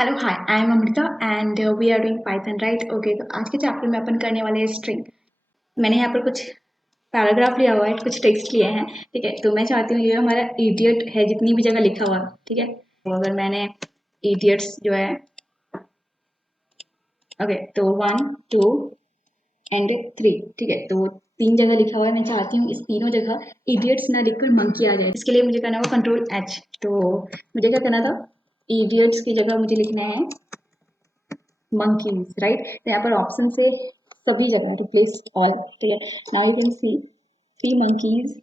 Hello hi I am Amrita and we are doing Python right. Okay, तो आज के chapter में अपन करने वाले हैं स्ट्रिंग। मैंने यहाँ पर कुछ पैराग्राफ लिया हुआ है, कुछ टेक्स्ट लिए हैं। ठीक है, तो मैं चाहती हूँ ये हमारा इडियट है जितनी भी जगह लिखा हुआ है। ठीक है, तो अगर मैंने इडियट्स जो है ओके तो 1 2 एंड 3, ठीक है, तो 3 जगह लिखा हुआ है। मैं चाहती हूँ इस तीनों जगह इडियट्स ना लिखकर मंकी आ जाए। इसके लिए मुझे करना होगा Ctrl+H। तो मुझे क्या करना था, इडियट्स की जगह मुझे लिखना है monkeys, राइट। तो यहाँ पर ऑप्शन से सभी जगह रिप्लेस ऑल। ठीक है, now you can C 3 monkeys,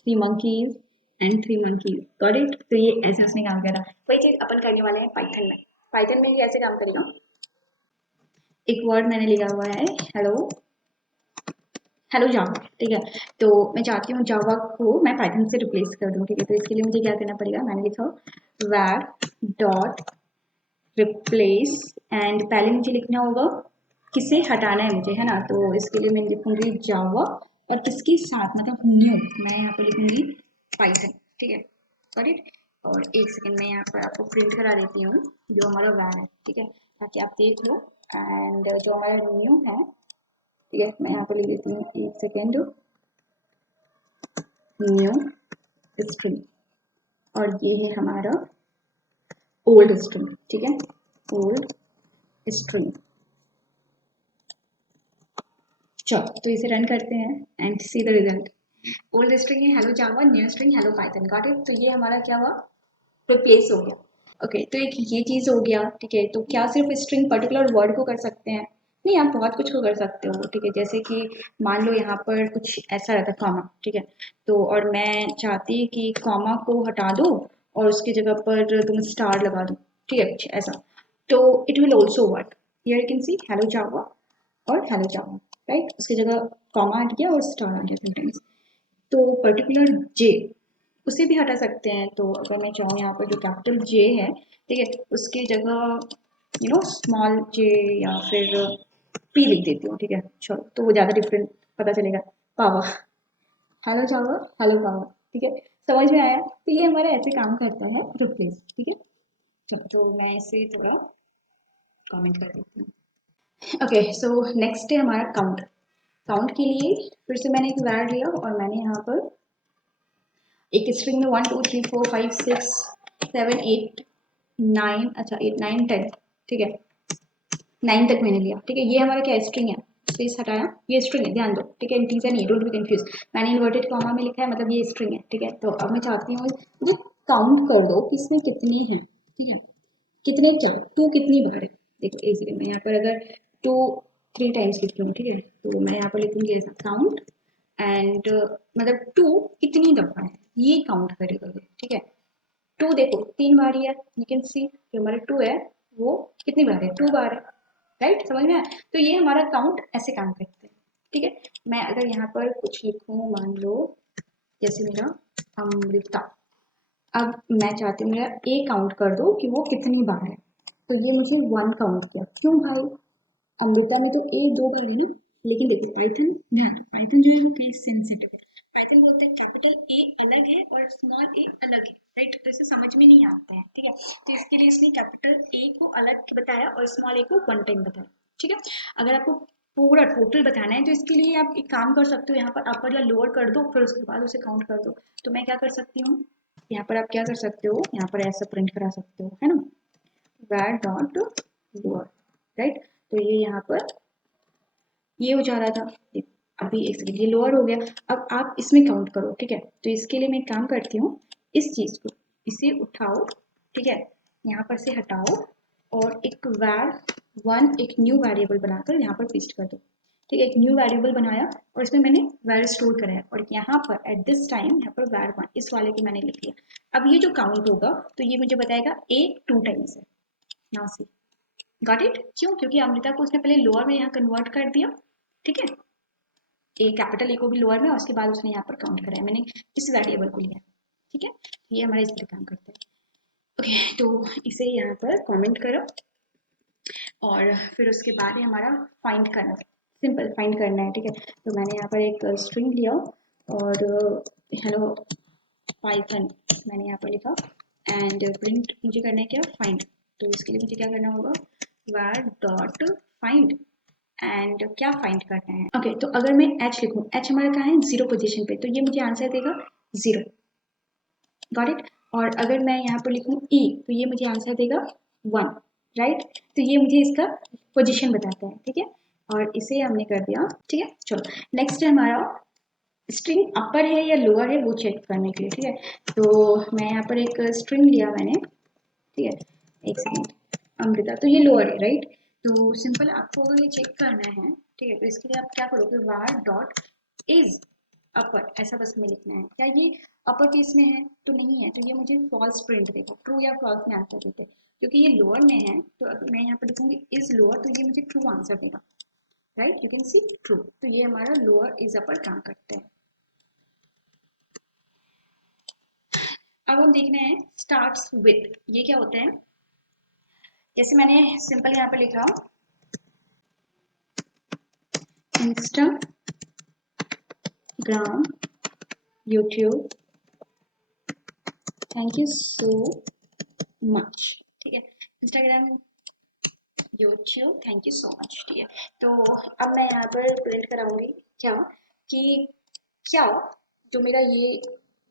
3 monkeys and 3 monkeys, got it. तो ये ऐसे उसने काम करा। वही चीज अपन करने वाले हैं पाइथन में। पाइथन में ये ऐसे काम करेगा। एक वर्ड मैंने लिखा हुआ है हेलो, हेलो जावा। ठीक है, तो मैं चाहती हूँ जावा को मैं पाइथन से रिप्लेस कर दूँ। ठीक है, तो इसके लिए मुझे क्या करना पड़ेगा, मैंने लिखा var डॉट रिप्लेस एंड पहले मुझे लिखना होगा किसे हटाना है मुझे, है ना। तो इसके लिए मैं लिखूंगी जावा और किसके साथ, मतलब न्यू। मैं यहाँ पर लिखूंगी पाइथन। ठीक है, गॉट इट। और एक सेकंड में यहाँ पर आपको प्रिंट करा देती हूँ जो हमारा वैन है। ठीक है, ताकि आप देख लो। एंड जो हमारा न्यू है, ठीक है, मैं यहाँ पर लिख देती हूँ एक सेकेंड, न्यू स्ट्रिंग। और ये है हमारा ओल्ड स्ट्रिंग। ठीक है, ओल्ड स्ट्रिंग। चलो, तो इसे रन करते हैं and see the result. Old string है hello Java, new string hello Python, got it. तो ये हमारा क्या हुआ, रिप्लेस हो गया। ओके, तो एक ये चीज हो गया। ठीक है, तो क्या सिर्फ स्ट्रिंग पर्टिकुलर वर्ड को कर सकते हैं? नहीं, आप बहुत कुछ को कर सकते हो। ठीक है, जैसे कि मान लो यहाँ पर कुछ ऐसा रहता कॉमा। ठीक है, तो और मैं चाहती कि कॉमा को हटा दो और उसकी जगह पर तुम स्टार लगा दो। ठीक है, कुछ ऐसा। तो it will also work. Here you can see hello Java और हेलो जावा, राइट। उसकी जगह कॉमा हट गया और स्टार आ गया समटाइम्स। तो पर्टिकुलर जे उसे भी हटा सकते हैं। तो अगर मैं चाहूँ यहाँ पर जो कैपिटल जे है, ठीक है, उसकी जगह स्मॉल जे या फिर पी लिख देती हूँ। ठीक है, चलो, तो वो ज़्यादा डिफरेंट पता चलेगा। पावा, हेलो जावा, हेलो पावा। ठीक है, समझ में आया। तो ये हमारा ऐसे काम करता है रिप्लेस। ठीक है, चलो, तो मैं इसे थोड़ा कमेंट कर देती हूँ। ओके, सो नेक्स्ट है हमारा काउंट। काउंट के लिए फिर से मैंने एक वैर लिया और मैंने यहाँ पर एक स्ट्रिंग में 1 2 3 4 5 6 7 8 9, अच्छा 8 9 10। ठीक है, 9 तक मैंने लिया। ठीक है, ये हमारा क्या स्ट्रिंग है, स्पेस हटाया, ये स्ट्रिंग है, ध्यान दो। ठीक है, इंटीजर नहीं, डोंट बी कंफ्यूज। मैंने इन्वर्टेड कॉमा में लिखा है, मतलब ये स्ट्रिंग है। ठीक है, तो अब मैं चाहती हूँ मुझे काउंट कर दो कि इसमें कितने हैं। ठीक है, कितने क्या, टू कितनी बार है। देखो एक सेकंड, मैं यहाँ पर अगर टू 3 टाइम्स लिखती हूँ, ठीक है, तो मैं यहाँ पर लिखूंगी ऐसा काउंट एंड मतलब टू कितनी दफा है ये काउंट करेगा ये। ठीक है, टू देखो 3 बार ही है, यू कैन सी जो हमारा टू है वो कितनी बार है, 2 बार है, राइट। समझ में आया। तो ये हमारा काउंट ऐसे काम करते हैं। ठीक है, मैं अगर यहाँ पर कुछ लिखूँ, मान लो जैसे मेरा अमृता। अब मैं चाहती हूँ मेरा ए काउंट कर दो कि वो कितनी बार है। तो ये मुझे 1 काउंट किया, क्यों भाई, अमृता में तो ए 2 बार है ना। लेकिन देखो पाइथन, ध्यान दो, पाइथन जो है वो केस सेंसिटिव है। पाइथन बोलता है कैपिटल ए अलग है और स्मॉल ए अलग है, राइट। तो इसे समझ में नहीं आता है। ठीक है, तो इसके लिए इसने कैपिटल ए को अलग बताया और स्मॉल ए को 1 टाइम बताया। ठीक है, अगर आपको पूरा टोटल बताना है तो इसके लिए आप एक काम कर सकते हो, यहाँ पर अपर या लोअर कर दो, फिर उसके बाद उसे काउंट कर दो। तो मैं क्या कर सकती हूँ, यहाँ पर आप क्या कर सकते हो, यहाँ पर ऐसा प्रिंट करा सकते हो, है ना, var डॉट लोअर, राइट। तो ये यहाँ पर ये हो जा रहा था, अभी एक सेकंड, ये लोअर हो गया। अब आप इसमें काउंट करो। ठीक है, तो इसके लिए मैं काम करती हूँ, इस चीज को इसे उठाओ। ठीक है, यहाँ पर से हटाओ और एक var1 एक न्यू वेरिएबल बनाकर यहाँ पर पेस्ट कर दो। ठीक है, एक न्यू वेरिएबल बनाया और इसमें मैंने var स्टोर कराया और यहाँ पर एट दिस टाइम यहाँ पर var1 इस वाले को मैंने लिख लिया। अब ये जो काउंट होगा तो ये मुझे बताएगा ए 2 टाइम्स है। Now see, got it. क्यों, क्योंकि अमृता को उसने पहले लोअर में यहाँ कन्वर्ट कर दिया। ठीक है, ए कैपिटल ए को भी लोअर में और उसके बाद उसने यहाँ पर काउंट कराया, मैंने इस वेरिएबल को लिया। ठीक है, ये हमारा इस तरह काम करता है। ओके, तो इसे यहाँ पर कमेंट करो और फिर उसके बाद है हमारा फाइंड करना। सिंपल फाइंड करना है। ठीक है, तो मैंने यहाँ पर एक स्ट्रिंग लिया और हेलो पाइथन मैंने यहाँ पर लिखा एंड प्रिंट मुझे करना है क्या, फाइंड। तो इसके लिए मुझे क्या करना होगा, var डॉट फाइंड, एंड क्या फाइंड करना है। ओके तो अगर मैं h लिखूं, h हमारा कहाँ है, 0 पोजीशन पे, तो ये मुझे आंसर देगा 0, गॉट इट। और अगर मैं यहाँ पर लिखूं e, तो ये मुझे आंसर देगा 1, राइट। तो ये मुझे इसका पोजीशन बताता है, ठीक है। और इसे हमने कर दिया, ठीक है। चलो नेक्स्ट है हमारा स्ट्रिंग अपर है या लोअर है वो चेक करने के लिए, ठीक है। तो मैं यहाँ पर एक स्ट्रिंग लिया मैंने, ठीक है, एक सेकेंड, अमृता, तो ये लोअर है, राइट। तो सिंपल आपको अगर ये चेक करना है, ठीक है, तो इसके लिए आप क्या करोगे, var डॉट इज अपर, ऐसा बस में लिखना है। क्या ये अपर केस में है, तो नहीं है, तो ये मुझे फॉल्स प्रिंट देगा, ट्रू या फॉल्स में आंसर देगा। क्योंकि ये लोअर में है तो अगर मैं यहाँ पर लिखूंगी इज लोअर, तो ये मुझे ट्रू आंसर देगा, right. You can C true. तो ये हमारा लोअर इज अपर काम करता है। अब हम देखना है स्टार्ट्स विद, ये क्या होता है। जैसे मैंने सिंपल यहाँ पर लिखा Instagram, YouTube, thank you so much, ठीक है। Instagram, YouTube, thank you so much, ठीक है। तो अब मैं यहाँ पर प्रिंट कराऊंगी क्या, कि क्या जो मेरा ये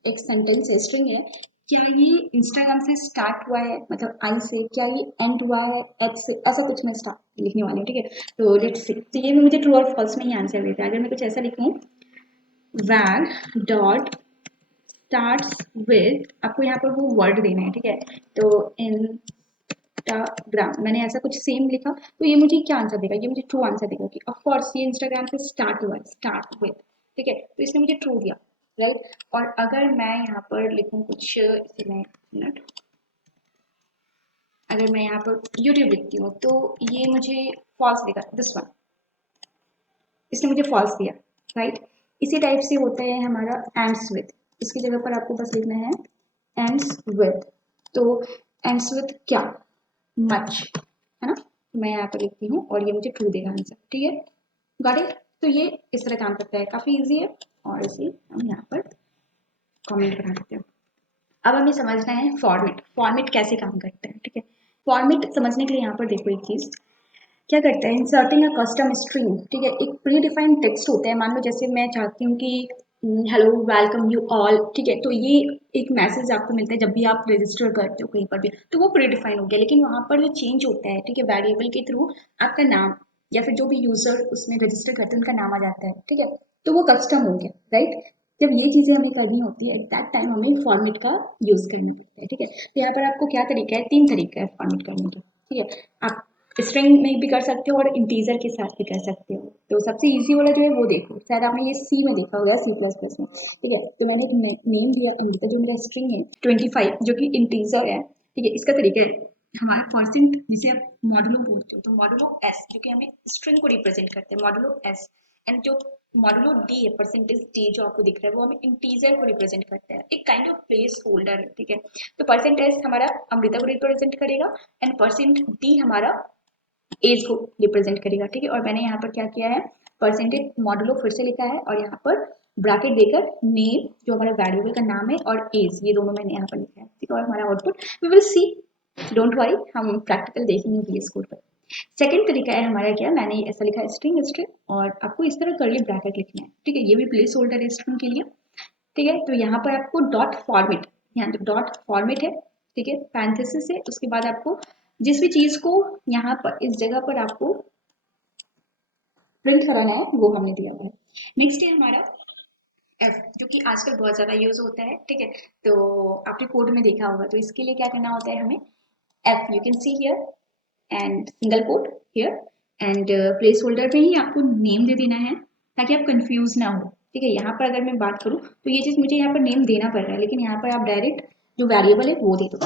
एक सेंटेंस है, स्ट्रिंग है, क्या ये इंस्टाग्राम से स्टार्ट हुआ है, मतलब आई से, क्या ये एंड हुआ है एच से, ऐसा कुछ मैं स्टार्ट लिखने वाली हूँ, ठीक है। तो लेट्स सी, तो ये भी मुझे ट्रू और फॉल्स में ही आंसर देता है। अगर मैं कुछ ऐसा लिखूँ, var डॉट स्टार्ट्स विद, आपको यहाँ पर वो वर्ड देना है, ठीक है। तो इंस्टाग्राम, मैंने ऐसा कुछ सेम लिखा, तो ये मुझे क्या आंसर देगा, ये मुझे ट्रू आंसर देगा कि ऑफ कोर्स ये इंस्टाग्राम से स्टार्ट हुआ है, स्टार्ट विद, ठीक है। तो इसने मुझे ट्रू दिया, राइट। और अगर मैं यहाँ पर लिखूँ कुछ, इसे मैं मिनट, अगर मैं यहाँ पर यूट्यूब लिखती हूँ, तो ये मुझे फॉल्स देगा, दिस वन, इसने मुझे फॉल्स दिया, राइट। इसी टाइप से होता है हमारा एंड्स विद, इसकी जगह पर आपको बस लिखना है एंड्स विद। तो एंड्स विद क्या, मच, है ना। तो मैं यहाँ पर लिखती हूँ और ये मुझे ट्रू देगा आंसर, ठीक है, गॉट इट। तो ये इस तरह काम करता है, काफी इजी है। और इसे हम यहाँ पर कमेंट बना देते हैं। अब हमें समझना है फॉर्मेट, फॉर्मेट कैसे काम करता है, ठीक है। फॉर्मेट समझने के लिए यहाँ पर देखो एक चीज क्या करता है, इंसर्टिंग अ कस्टम स्ट्रिंग, ठीक है। एक प्री डिफाइंड टेक्स्ट होता है, मान लो जैसे मैं चाहती हूँ कि हेलो वेलकम यू ऑल, ठीक है। तो ये एक मैसेज आपको मिलता है जब भी आप रजिस्टर करते हो कहीं पर भी, तो वो प्री डिफाइंड हो गया। लेकिन वहां पर जो चेंज होता है, ठीक है, वेरिएबल के थ्रू आपका नाम या फिर जो भी यूजर उसमें रजिस्टर करते हैं उनका नाम आ जाता है, ठीक है। तो वो कस्टम हो गया, राइट। जब ये चीजें हमें करनी होती है एट दैट टाइम हमें फॉर्मेट का यूज करना पड़ता है, ठीक है। तो यहाँ पर आपको क्या तरीका है, 3 तरीका है फॉर्मेट करने का, ठीक है। आप स्ट्रिंग में भी कर सकते हो और इंटीजर के साथ भी कर सकते हो। तो सबसे इजी वाला जो है वो देखो, शायद आपने ये सी में देखा होगा, सी प्लस प्लस में, ठीक है। तो मैंने एक नेम दिया अमृता, जो मेरा स्ट्रिंग है 25, जो कि इंटीजर है, ठीक है। इसका तरीका है हमारा परसेंट, जिसे आप मॉडुलो बोलते हो, तो मॉडुलो एस जो कि हमें स्ट्रिंग को रिप्रेजेंट करते हैं, मॉडुलो एस, एंड जो मॉडुलो डी है, परसेंटेज डी जो आपको दिख रहा है, वो हमें इंटीजर को रिप्रेजेंट करता है, एक काइंड ऑफ प्लेस होल्डर है, ठीक है। तो परसेंट एस हमारा अमृता को रिप्रेजेंट करेगा एंड परसेंट डी हमारा एज को रिप्रेजेंट करेगा, ठीक है। और मैंने यहाँ पर क्या किया है, परसेंटेज मॉडुलो फिर से लिखा है और यहाँ पर ब्रैकेट देकर नेम जो हमारा वेरिएबल का नाम है और एज, ये दोनों मैंने यहाँ पर लिखा है, ठीक है। और हमारा output we will see, don't worry, हम प्रैक्टिकल देखेंगे VS कोड पर। सेकंड तरीका है हमारा क्या, मैंने ऐसा लिखा है स्ट्रिंग स्ट्रिंग, और आपको इस तरह करली ब्रैकेट लिखना है, ठीक है। ये भी प्लेस होल्डर है स्ट्रिंग के लिए, ठीक है। तो यहाँ पर आपको डॉट फॉर्मेट, यहाँ तो डॉट फॉर्मेट है, ठीक है, पैरेंथेसिस है, उसके बाद आपको जिस भी चीज को यहाँ पर इस जगह पर आपको प्रिंट कराना है वो हमने दिया हुआ है। नेक्स्ट है हमारा एफ, जो कि आजकल बहुत ज्यादा यूज होता है, ठीक है। तो आपने कोड में देखा होगा, तो इसके लिए क्या करना होता है हमें, F you can see here and single quote here, and place holder पे ही आपको नेम दे देना है ताकि आप कंफ्यूज ना हो, ठीक है। यहाँ पर अगर मैं बात करूँ तो ये चीज मुझे यहाँ पर नेम देना पड़ रहा है, लेकिन यहाँ पर आप डायरेक्ट जो वेरिएबल है वो दे दो,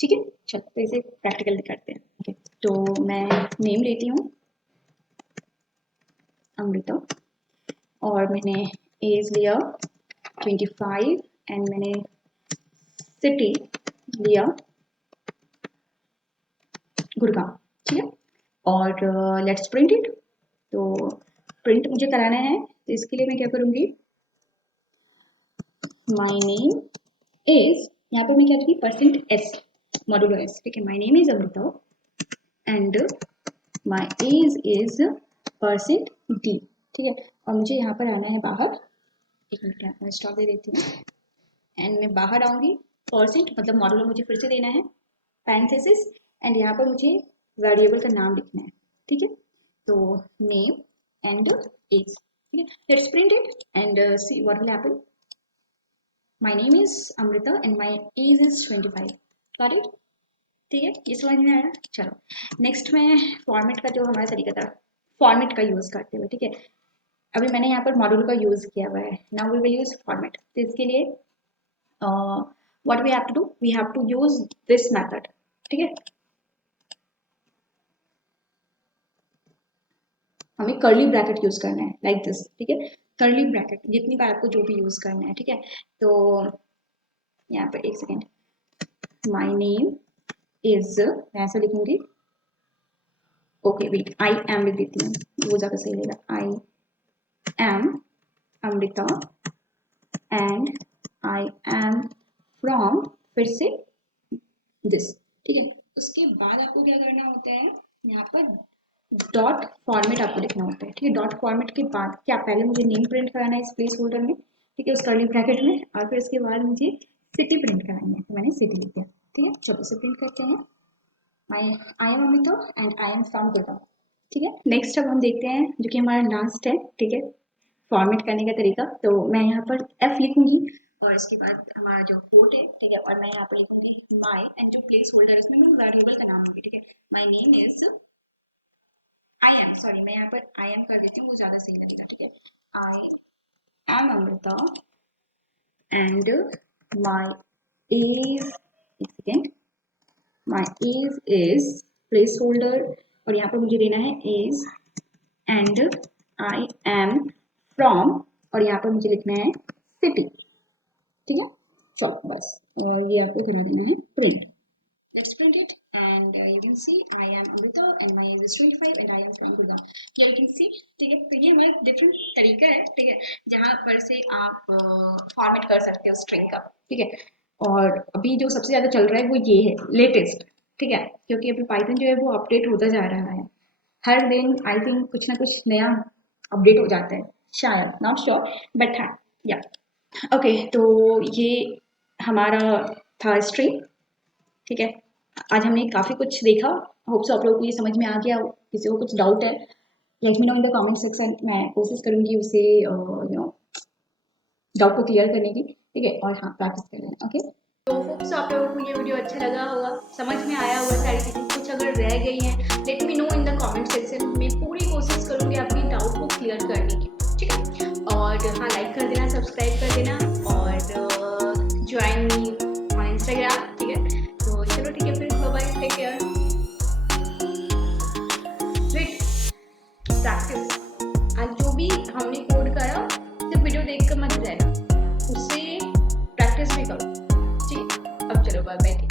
ठीक है। चलो तो इसे प्रैक्टिकल करते हैं, ओके। तो मैं नेम लेती हूँ अमृता, और मैंने एज लिया 25 एंड मैंने सिटी लिया गुड़गांव, ठीक है। और लेट्स प्रिंट इट। तो प्रिंट मुझे कराना है, तो इसके लिए मैं क्या करूंगी, माई नेम इज, यहाँ पर मैं क्या दूंगी, परसेंट एस मॉडुलो एस, ठीक है। My name is Amrita and my age is %d। ठीक है, और मुझे यहाँ पर आना है बाहर। एक मिनट यहाँ पर स्टॉप दे देती हूँ एंड मैं बाहर आऊँगी। परसेंट मतलब मॉडुलो मुझे फिर से देना है, पैरेंथेसिस, एंड यहाँ पर मुझे वेरिएबल का नाम लिखना है। ठीक है, तो नेम एंड एज। ठीक है, let's print it and see what will happen. My name is Amrita and my age is 25। Got it? ठीक है, ये समझ में आया। चलो नेक्स्ट में फॉर्मेट का जो हमारा तरीका था, फॉर्मेट का यूज करते हुए। ठीक है, अभी मैंने यहाँ पर मॉड्यूल का यूज किया हुआ है। Now we will use format. तो इसके लिए what we have to do, we have to use this method. ठीक है, हमें कर्ली ब्रैकेट यूज करना है लाइक दिस। ठीक है, कर्ली ब्रैकेट जितनी बार आपको जो भी यूज करना है। ठीक है, तो यहाँ पर एक सेकेंड, माई नेम इज, मैं ऐसा लिखूंगी। ओके वेट, आई एम लिख देती हूँ, वो ज्यादा सही रहेगा। आई am Amrita and I am from, फिर से दिस। ठीक है, उसके बाद आपको क्या करना होता है, यहाँ पर डॉट फॉर्मेट आपको लिखना होता है। ठीक है, डॉट फॉर्मेट के बाद क्या, पहले मुझे नेम प्रिंट कराना है इस प्लेस होल्डर में। ठीक है, उस कर्ली ब्रैकेट में, और फिर उसके बाद मुझे सिटी प्रिंट करानी है। तो मैंने सिटी लिख दिया। ठीक है, चलो इसे प्रिंट करते हैं। I am Amita and I am from Gurgaon. ठीक है, नेक्स्ट अब हम देखते हैं जो कि हमारा लास्ट है। ठीक है, फॉर्मेट करने का तरीका। तो मैं यहाँ पर एफ लिखूंगी और इसके बाद हमारा जो कोड है। ठीक है, और मैं यहाँ पर लिखूंगी माई, एंड जो प्लेस होल्डर है उसमें मैं वेरिएबल का नाम होगी। ठीक है, my name is I am, sorry मैं यहाँ पर आई एम कर देती हूँ, वो ज़्यादा सही लगेगा। ठीक है, I am Amrita and my age, एक second, my age is placeholder, और यहाँ पर मुझे देना है age, and I am from, और यहाँ पर मुझे लिखना है सिटी। ठीक है, चलो बस, और ये आपको करा देना है print. Let's print it and you can see I am Amrita and my age is 25 and I am from Gurgaon. Here you can see। ठीक है, तो ये हमारा डिफरेंट तरीका है। ठीक है, जहाँ पर से आप फॉर्मेट कर सकते हो स्ट्रिंग का। ठीक है, और अभी जो सबसे ज़्यादा चल रहा है वो ये है लेटेस्ट। ठीक है, क्योंकि अभी पाइथन जो है वो अपडेट होता जा रहा है हर दिन। आई थिंक कुछ ना कुछ नया अपडेट हो जाता है, शायद, नॉट श्योर, बट हाँ या ओके। तो ये हमारा था स्ट्रिंग। ठीक है, आज हमने काफ़ी कुछ देखा। होप सो आप लोगों को ये समझ में आ गया। किसी को कुछ डाउट है, let me know in the comment section. मैं कोशिश करूँगी उसे डाउट को क्लियर करने की। ठीक है, और हाँ प्रैक्टिस कर लेना। ओके, तो होप सो आप लोगों को ये वीडियो अच्छा लगा होगा, समझ में आया होगा सारी चीज़ें। कुछ अगर रह गई हैं let me know in the comment section. मैं पूरी कोशिश करूँगी आपकी डाउट को क्लियर करने की। ठीक है, और हाँ लाइक कर देना, सब्सक्राइब कर देना, और ज्वाइन मी ऑन इंस्टाग्राम। ठीक है, तो चलो ठीक है, फिर bye bye, take care. Practice, आज जो भी हमने कोड करा सिर्फ वीडियो देख कर मत रहना, उससे प्रैक्टिस भी करो। ठीक है, अब चलो बाय बाय।